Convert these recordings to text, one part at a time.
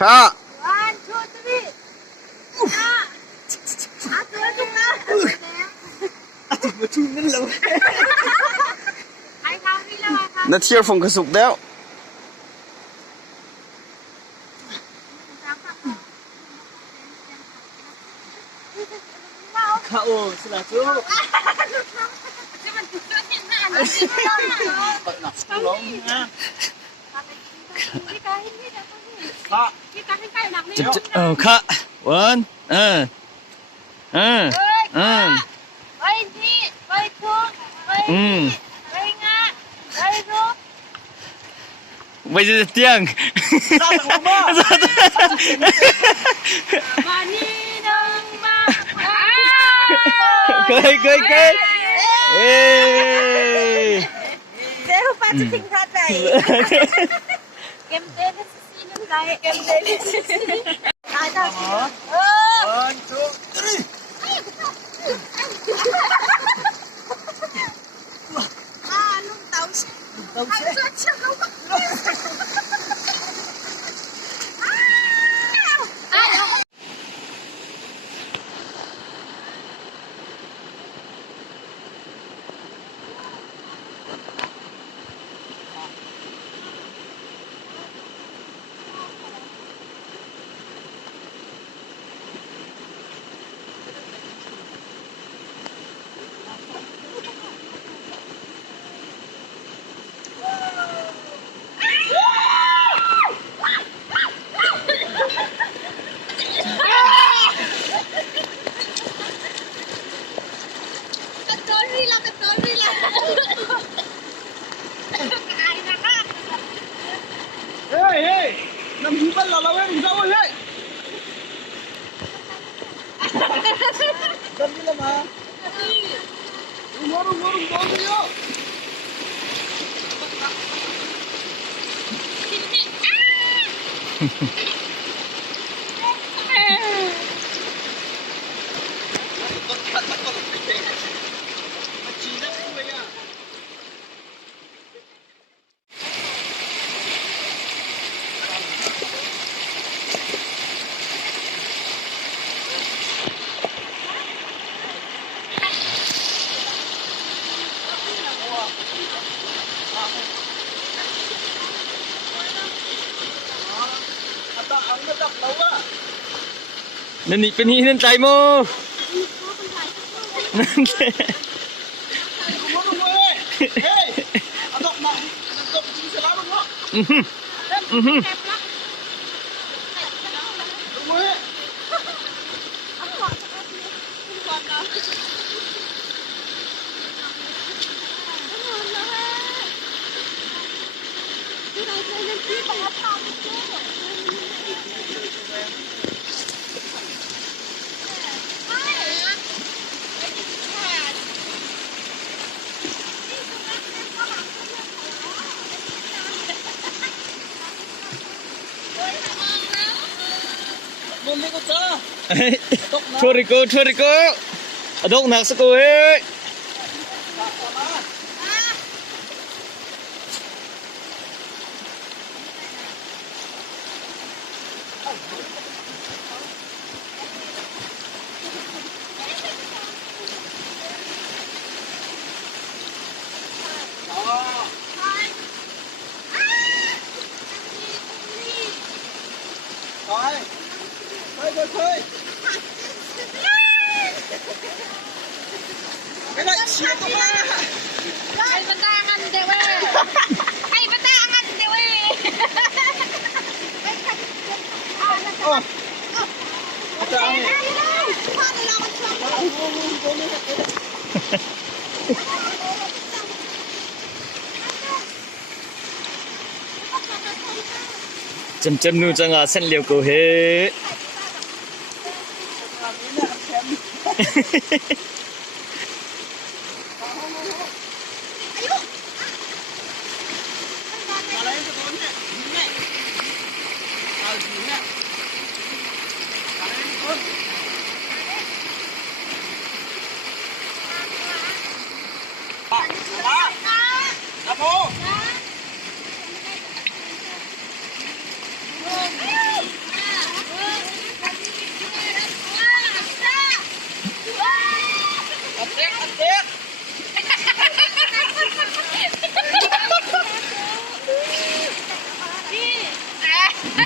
ข้า One, two, three. Aku juga. ถึงมาชุ่มนั่นแล้ว Hai kau ni lah kau. นาเที่ยวฝงกระสุกแล้ว ข้าโอ้สละจุ๊บ Cuma tujuh ni nak nak. ร้องนะ Kita ini dah ni. ข้า Kita ni kau nak ni. ข้าวันOi ni, oi tu, oi oi ngah, oi tu. ไปจะเตียง Mani nang ma. เคยเอ้ย Saya patut tingkat baik. Game day ni sisi ni baik. Game day ni sisi. Ada. Oh. วันจุ๊บ Lung tahu sih. ต้องเช็ Ketori lah. Ai nak kan? เฮ้ยน้ำหิ้งบ้านเราเว้ยมึงเจ้าเฮ้ยตอนนี้ละมารุมโดนเลยอ่ะ นั่นนี่เป็นนี่นั่นใจโมนั่นแหละ ทัวริโกอดกหนักสกุยไม่ได้เชียร์ตัวมา Ai batangan dewe. Ai batangan dewe. โอ้อาจารย์ จำนูจังอ่ะเส้นเลียวกูเฮ อะไรจะโดนเนี่ยเนี่ยเอาหินเนี่ยอะไรจะโดนครับผม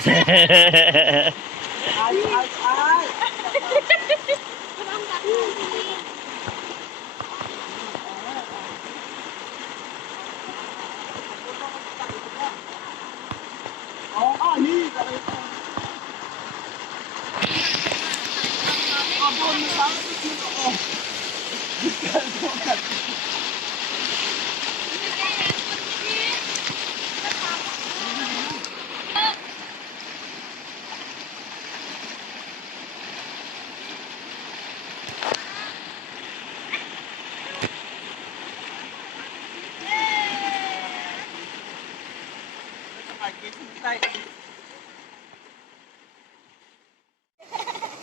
อ๋อนี่ก็เลยบนซ้ำที่คิดว่า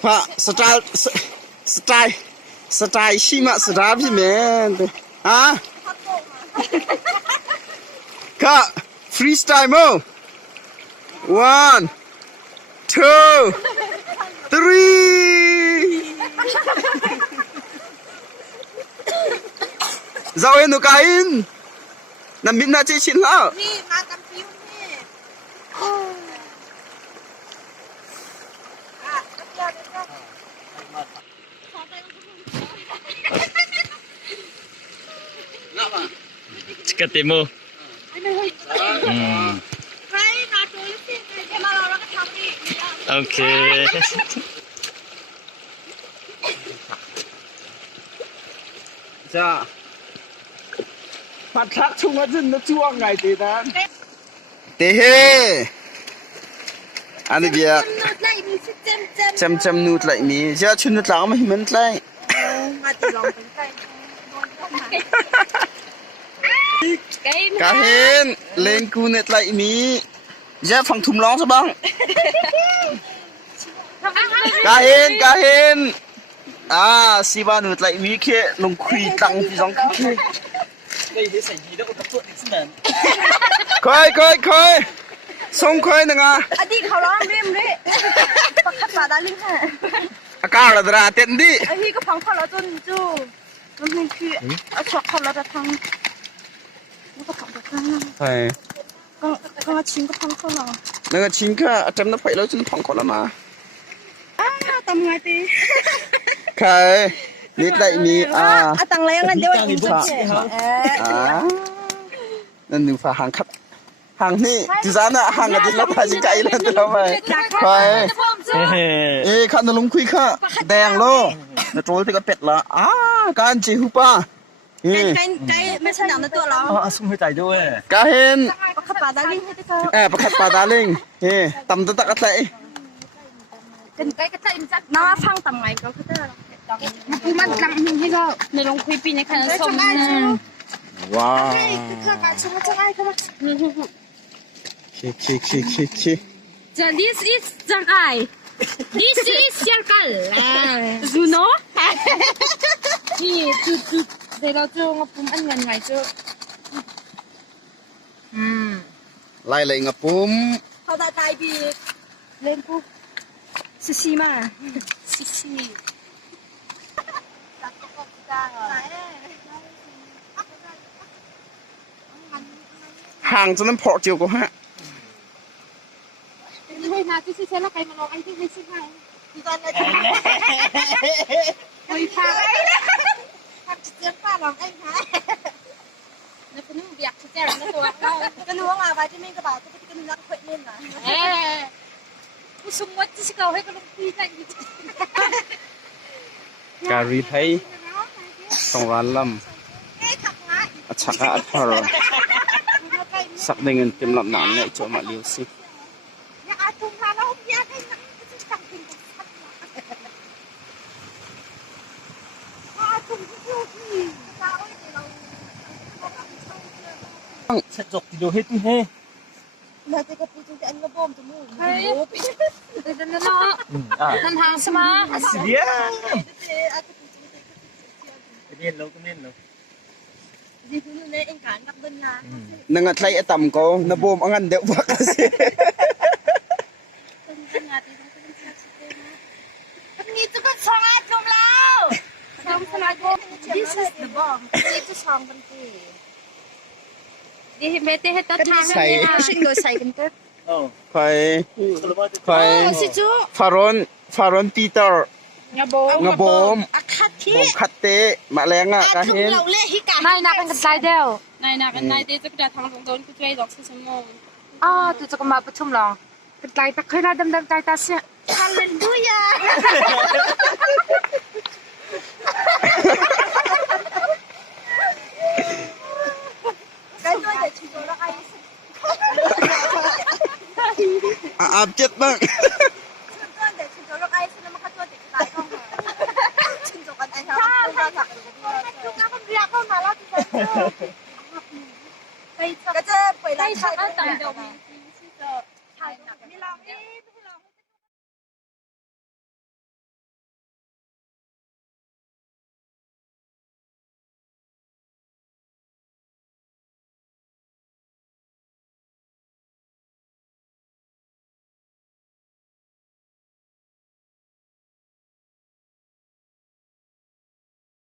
พระสไตล์ชิมะสไตล์พี่แม่ฮะก็ฟรีสไตล์มั้ง one two three dạo em nó cái in nằm bên na chơi chín lão นี่มาตำฟิวนี่อ่ะเดี๋ยวขอไปลงทุน Cikatimo. เฮ้ยนาจูลิสิเดี๋ยวมาเราแล้วก็ทำนี่ Okay. dạ mặt khác chung nó dừng nó chua ngày thì đó thế hê anh đi việc จำนวนได้มีชื่อเจม chăm nút lại mì giờ chun nút lão mà mình lại มาตีลองเป็นไก่ไก่ cả hên lên cu nút lại mì giờ phòng thùng lóng sao băng cả hên à si ba nút lại mì kia lồng khuy tăng thì giống kia đây để xảy gì đâu có tuột đến sân khơi xong khơi nè ngà อดีตเขาร้องเรียมเลยปักขัดมาดาลิงค่ะ à cao là ra tiền đi ไอ้ที่ก็พังเขาแล้วจนจู่มันคือเอาช็อกเขาแล้วจะทั้งมันก็พังไปทั้งนั้น phải ก็ชิ้นก็พังเขาแล้ว nè ngà chín cả trăm nó phải lấy chân phòng còn là mà อ้าทำไงดี khơi nít lại mì à ตังอะไรงั้นเดี๋ยวอินจะà nên đừng phải hàng khắp hàng ni từ sáng nè hàng ở trên lớp phải chỉ chạy lên từ đâu vậy phải ê khăn nó lúng khuy khá đèn lô nó trôi thì có pẹt là à các anh chị húp à ไก่ไม่ใช่หนังในตัวเรา à xung hơi tàiด้วย cá hên ปักขัดมาดาลิงให้ได้เขา ประคัดปลาดาลิงเฮ้ตำตะตะกะไต เป็นไก่ก็จะอินจัดน้าฟังทำไงก็คือมันกำให้ก็ในลงคุยปีในขณะสม ว้าว ข้าการชงจะไงก็มา เค จะ this is จังไง this is เชียร์กันซูโน่นี่จุดเดี๋ยวเราจะงบปุ่มอันเงินไงจุดไล่เลยงับปุ้ม เขาได้ใจบีเล่นปุ๊บซิมาซิ ห่างจนน้ำพอเจียวก็ฮะ ให้มาที่เช่นแล้วใครมาลองไอ้ที่ให้ชิมให้ที่ตอนนี้คุยพาทำเจียงป้าลองไอ้ฮะแล้วก็นุ่งเบียกที่แจ้งแล้วตัวเราก็นุ่งอะไรที่ไม่กระบาดก็ที่ก็นุ่งรักเพื่อนนี่นะผู้สมวัดที่เขาให้ก็ลงคุยกันอยู่ การีไทยต้องร้านลำอัชกะอัดพอร์สักdengan tim lap nam này cho mà liêu xí sẽ dọc thì đồ hết đi he Mà cái phụ chúng anh nó bom tụi mù. Hey. Ngân hàng sao mà? xía cái lâu cái nên lâu Di thứ này anh cản gặp bên nhà. nâng ngặt lấy tầm cô nó bom ăn ăn đeo vác cái gì Bên nhà thì nó cũng sẽ xịt lên. Anh nghĩ tụi con xong ai chung lao. Xong xong ai bom. This is the bomb. Đây tụi xong bên kia. Đi mẹ tê hết tất thang Xài. nha. Xin người xài cái tết. คอยคอย สิจู ฟารอนปีเตอร์ งาโบ งะโบม อาคาทิ ผมคัดเตะมาแรงอ่ะกะเห็น เราเล่ฮิกา นายนักกันใจเดียว นายนักนายเดจะกระดาษทางตรงโดนกูใจหลอกสมอง อ๋อตัวจะก็มาประชุมหรอกันใจตะเคยน่าดำใจตาเสีย ฮาเลลูยากันด้วยเด็กชิโร่ไอซ์ อาบเจ็ดบ้าง กันเด็กชิโร่ไอซ์แล้วมันก็ตัวเด็กตายเข้ามาชิโร่กันไอซ์ถ้าจุกน้ำมันเรียกเข้ามาแล้วที่จะก็จะไปไล่ชักตั้งแต่เดี๋ยวมีที่จะถ่ายหนักไม่ลอง